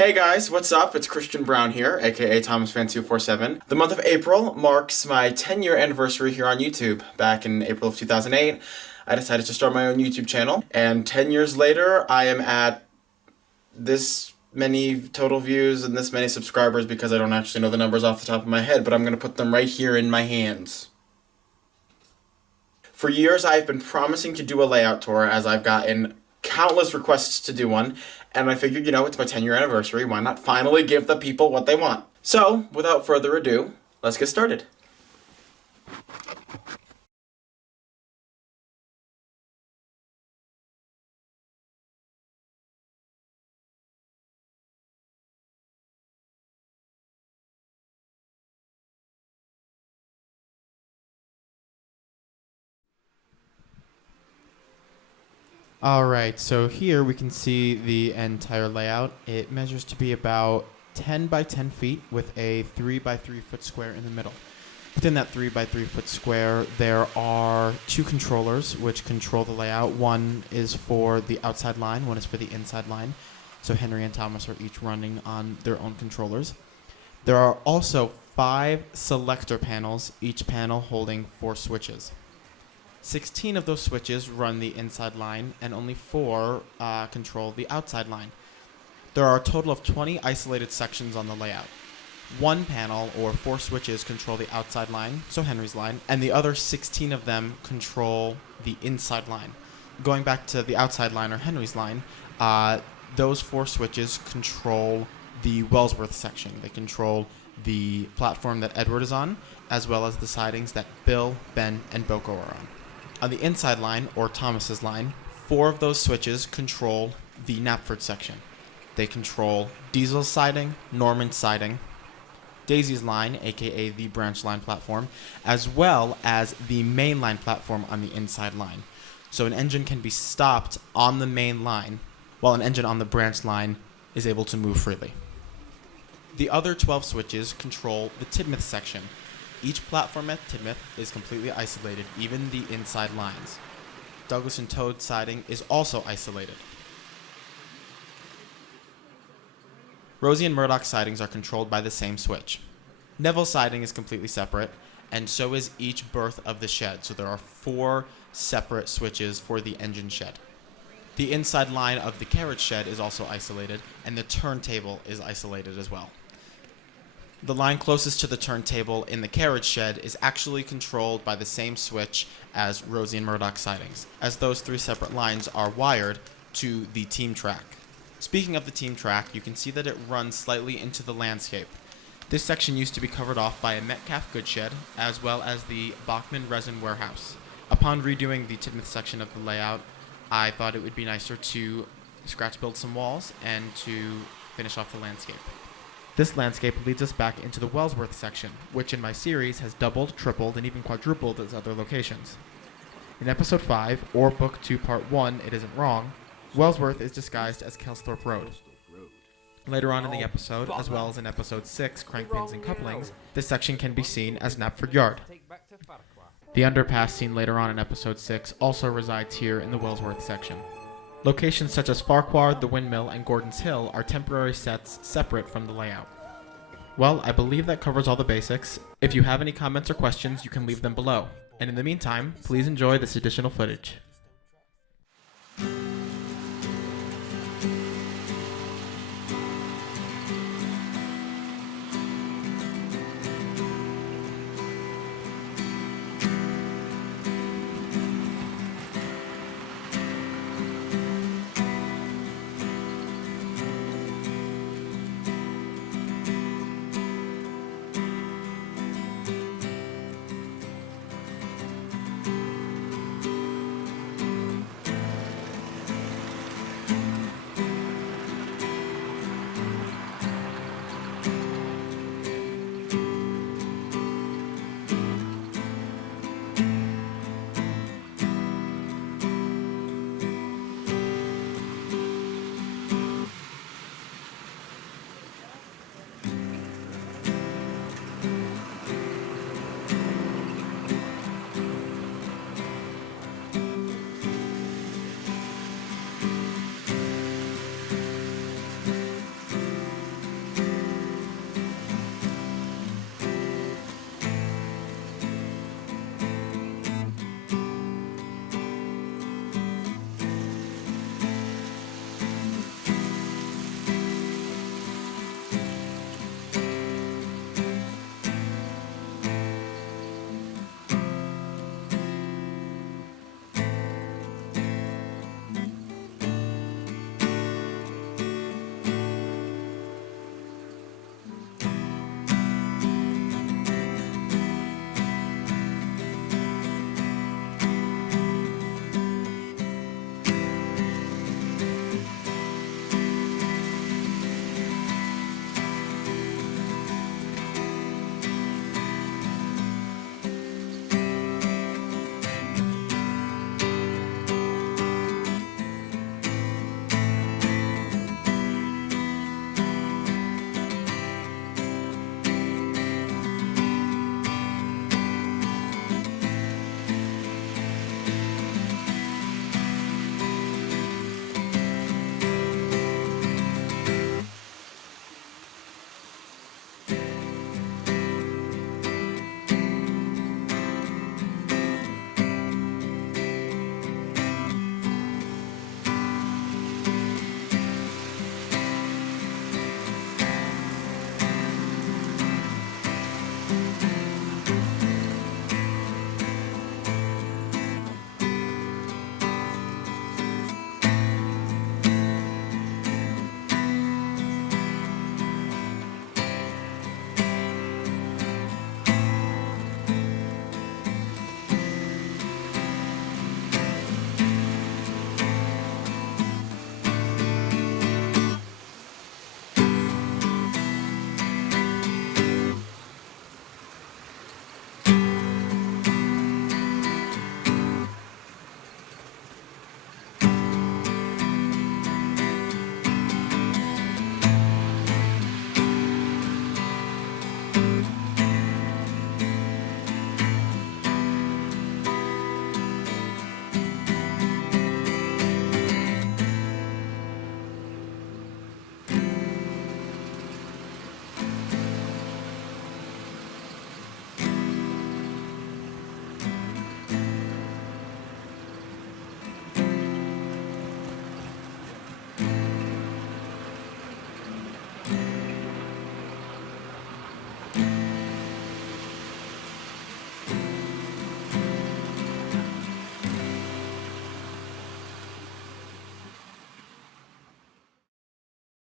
Hey guys, what's up? It's Christian Brown here, aka ThomasFan247. The month of April marks my 10-year anniversary here on YouTube. Back in April of 2008, I decided to start my own YouTube channel, and 10 years later, I am at this many total views and this many subscribers because I don't actually know the numbers off the top of my head, but I'm going to put them right here in my hands. For years, I've been promising to do a layout tour as I've gotten countless requests to do one, and I figured, it's my 10-year anniversary, why not finally give the people what they want? So, without further ado, let's get started. Alright, so here we can see the entire layout. It measures to be about 10 by 10 feet with a 3 by 3 foot square in the middle. Within that 3 by 3 foot square, there are two controllers which control the layout. One is for the outside line, one is for the inside line. So Henry and Thomas are each running on their own controllers. There are also 5 selector panels, each panel holding 4 switches. 16 of those switches run the inside line, and only 4 control the outside line. There are a total of 20 isolated sections on the layout. One panel, or 4 switches, control the outside line, so Henry's line, and the other 16 of them control the inside line. Going back to the outside line, or Henry's line, those 4 switches control the Wellsworth section. They control the platform that Edward is on, as well as the sidings that Bill, Ben, and Boko are on. On the inside line, or Thomas's line, 4 of those switches control the Knapford section. They control Diesel's siding, Norman's siding, Daisy's line, aka the branch line platform, as well as the main line platform on the inside line. So an engine can be stopped on the main line, while an engine on the branch line is able to move freely. The other 12 switches control the Tidmouth section. Each platform at Tidmouth is completely isolated, even the inside lines. Douglas and Toad siding is also isolated. Rosie and Murdoch sidings are controlled by the same switch. Neville's siding is completely separate, and so is each berth of the shed, so there are 4 separate switches for the engine shed. The inside line of the carriage shed is also isolated, and the turntable is isolated as well. The line closest to the turntable in the carriage shed is actually controlled by the same switch as Rosie and Murdoch sidings, as those 3 separate lines are wired to the team track. Speaking of the team track, you can see that it runs slightly into the landscape. This section used to be covered off by a Metcalf goods shed, as well as the Bachman resin warehouse. Upon redoing the Tidmouth section of the layout, I thought it would be nicer to scratch build some walls and to finish off the landscape. This landscape leads us back into the Wellsworth section, which in my series has doubled, tripled, and even quadrupled its other locations. In Episode 5, or Book 2 Part 1, It Isn't Wrong, Wellsworth is disguised as Kelsthorpe Road. Later on in the episode, as well as in Episode 6, Crankpins and Couplings, this section can be seen as Knapford Yard. The underpass seen later on in Episode 6 also resides here in the Wellsworth section. Locations such as Farquhar, the Windmill, and Gordon's Hill are temporary sets separate from the layout. Well, I believe that covers all the basics. If you have any comments or questions, you can leave them below. And in the meantime, please enjoy this additional footage.